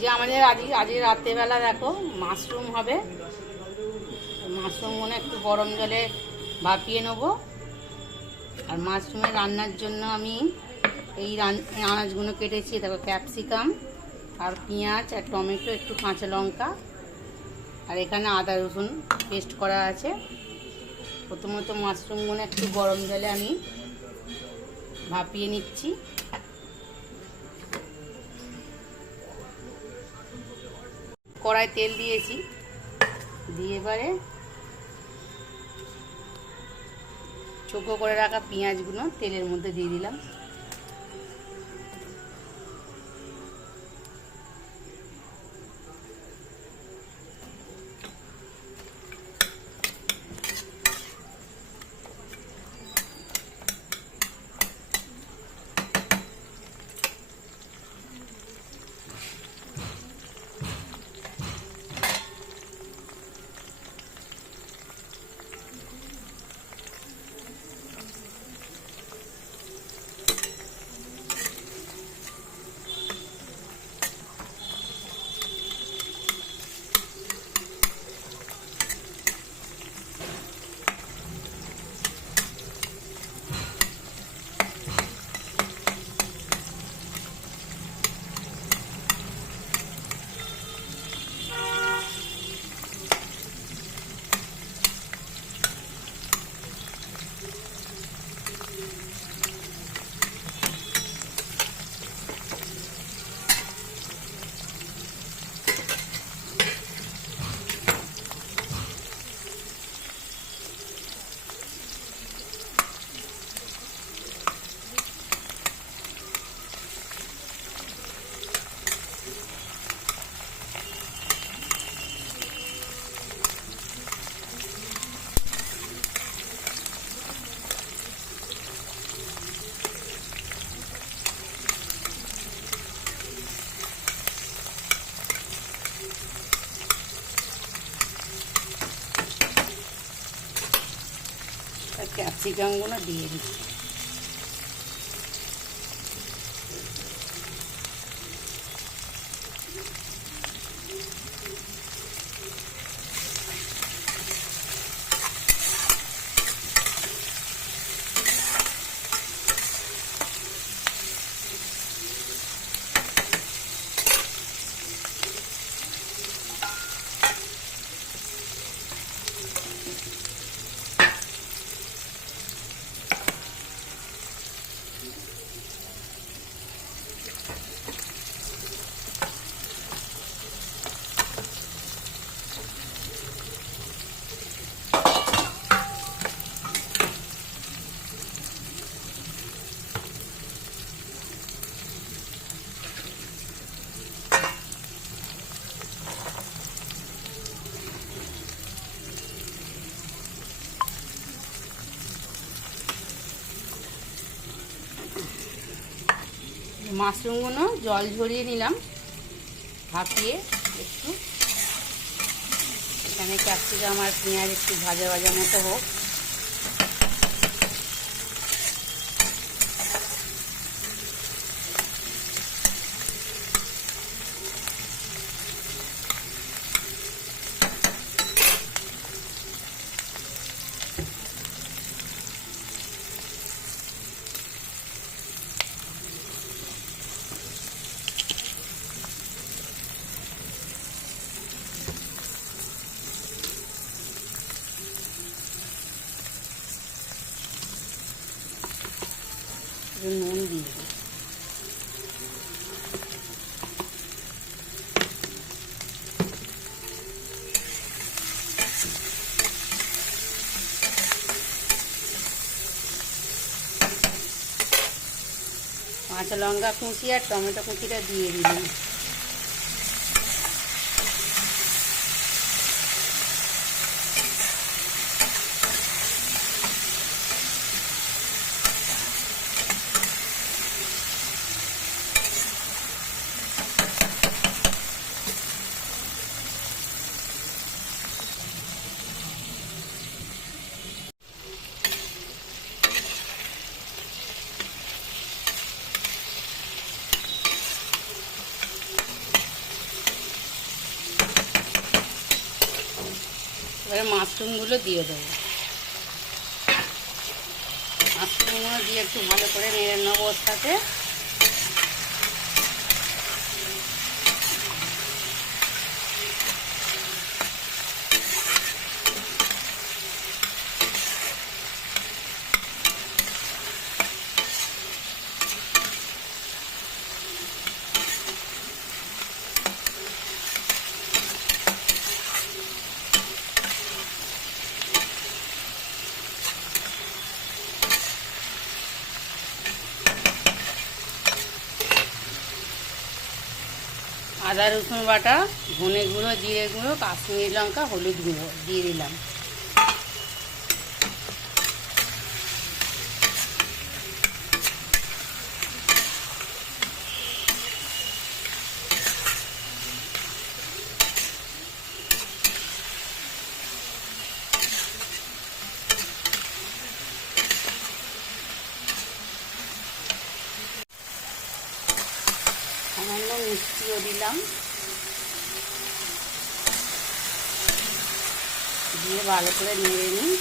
যে আমাদের আজ আজ রাত্রেবেলা দেখো মাশরুম হবে। মাশরুম মনে একটু গরম জলে ভাপিয়ে নেব। আর মাশরুমের রান্নার জন্য আমি এই আনাজগুলো কেটেছি তারপর ক্যাপসিকাম আর পেঁয়াজ আর টমেটো, একটু কাঁচা লঙ্কা। আর এখানে আদা রসুন পেস্ট করা আছে। প্রথমত মাশরুমগুলো একটু গরম জলে আমি ভাপিয়ে নিচ্ছি। কড়াই তেল দিয়েছি। দিয়ে এবারে চোখো করে রাখা পেঁয়াজগুলো তেলের মধ্যে দিয়ে দিলাম। ক্যাপসিকামগুলো দিয়ে দিচ্ছি মাশরুমগুলো জল ঝরিয়ে নিলাম, ভাপিয়ে একটু। এখানে ক্যাপসিকাম আর পেঁয়াজ একটু ভাজা ভাজা মতো হোক। নুন দিয়ে দিই। কাঁচা লঙ্কা কুচি আর টমেটো কুচিটা দিয়ে দিলাম। মাশরুমগুলো দিয়ে দেবো। মাশরুমগুলো দিয়ে একটু ভালো করে নেড়ে নেব ওর সাথে। আদা রসুন বাটা ধনে গুঁড়ো জিরে গুঁড়ো কাশ্মীরি লঙ্কা হলুদ গুঁড়ো দিয়ে দিলাম। সামান্য মিষ্টিও দিলাম। দিয়ে ভালো করে নেড়ে নিই।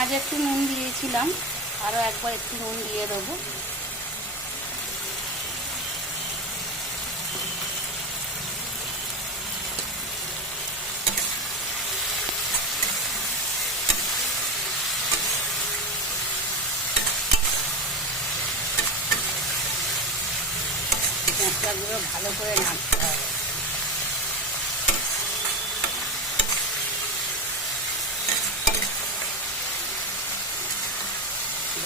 পেঁয়াজে একটু নুন দিয়েছিলাম আরও একবার একটু নুন দিয়ে দেবো। মশলাগুলো ভালো করে নাড়তে হবে।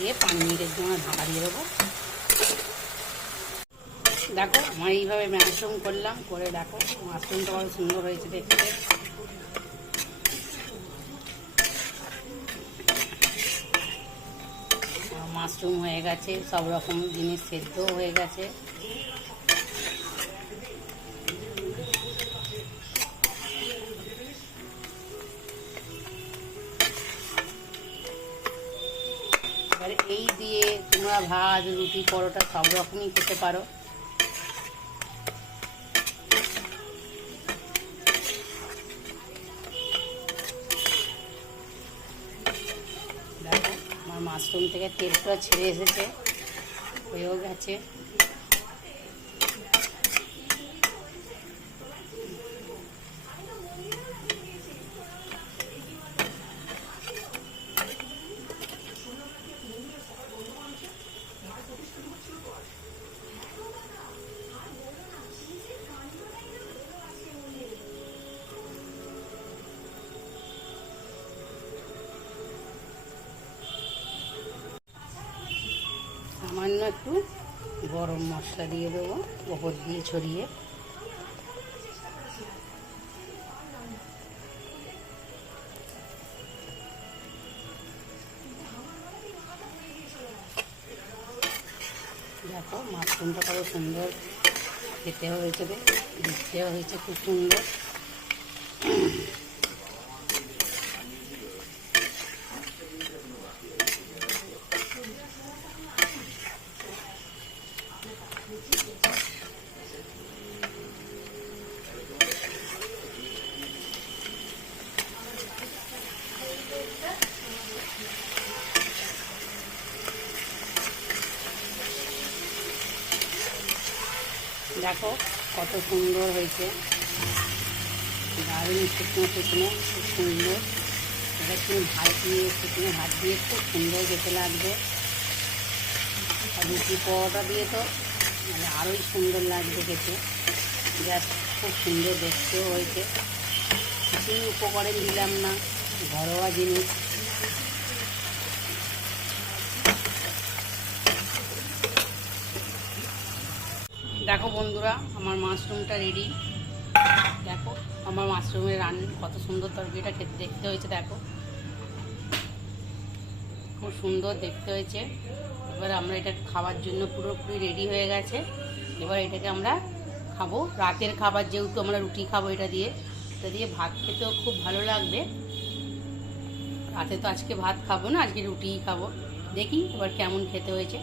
দিয়ে পাঁচ মিনিটের জন্য ঢাকা দিয়ে দেবো। দেখো, আমার এইভাবে ম্যাশরুম করলাম, করে দেখো মাশরুমটা বড় সুন্দর হয়েছে দেখতে। মাশরুম হয়ে গেছে, সব রকম জিনিস সেদ্ধ হয়ে গেছে। এই দিয়ে তোমরা ভাত, রুটি, পরোটা সব রকমই খেতে পারো। দেখো, আমার মাশরুম থেকে তেলটা ছেড়ে এসেছে, হয়েও গেছে। গরম মশলা দিয়ে দেবো, ওপর দিয়ে ছড়িয়ে। দেখো, মাশরুমটা কত সুন্দর খেতে হয়েছে দেখতেও দেখতে হয়েছে খুব সুন্দর। দেখো কত সুন্দর হয়েছে। দারুণ শুকনো শুকনো, খুব সুন্দর। এটা একটু ভাত দিয়ে, শুকনো ভাত দিয়ে খুব সুন্দর খেতে লাগবে। আর রুটি পরোটা দিয়ে তো মানে আরোই সুন্দর লাগবে খেতে। জাস্ট খুব সুন্দর দেখতেও হয়েছে। কিছুই উপকরণ দিলাম না, ঘরোয়া জিনিস। দেখো বন্ধুরা, আমার মাশরুমটা রেডি দেখো, আমার মাশরুমের রান কত সুন্দর তরকারিটা খেতে দেখতে হয়েছে, দেখো। খুব সুন্দর দেখতে হয়েছে। এবার আমরা এটা খাওয়ার জন্য পুরোপুরি রেডি হয়ে গেছে। এবার এটাকে আমরা খাব। রাতের খাবার যেহেতু আমরা রুটি খাব এটা দিয়ে এটা দিয়ে ভাত খেতেও খুব ভালো লাগবে। রাতে তো আজকে ভাত খাব না, আজকে রুটিই খাব। দেখি এবার কেমন খেতে হয়েছে।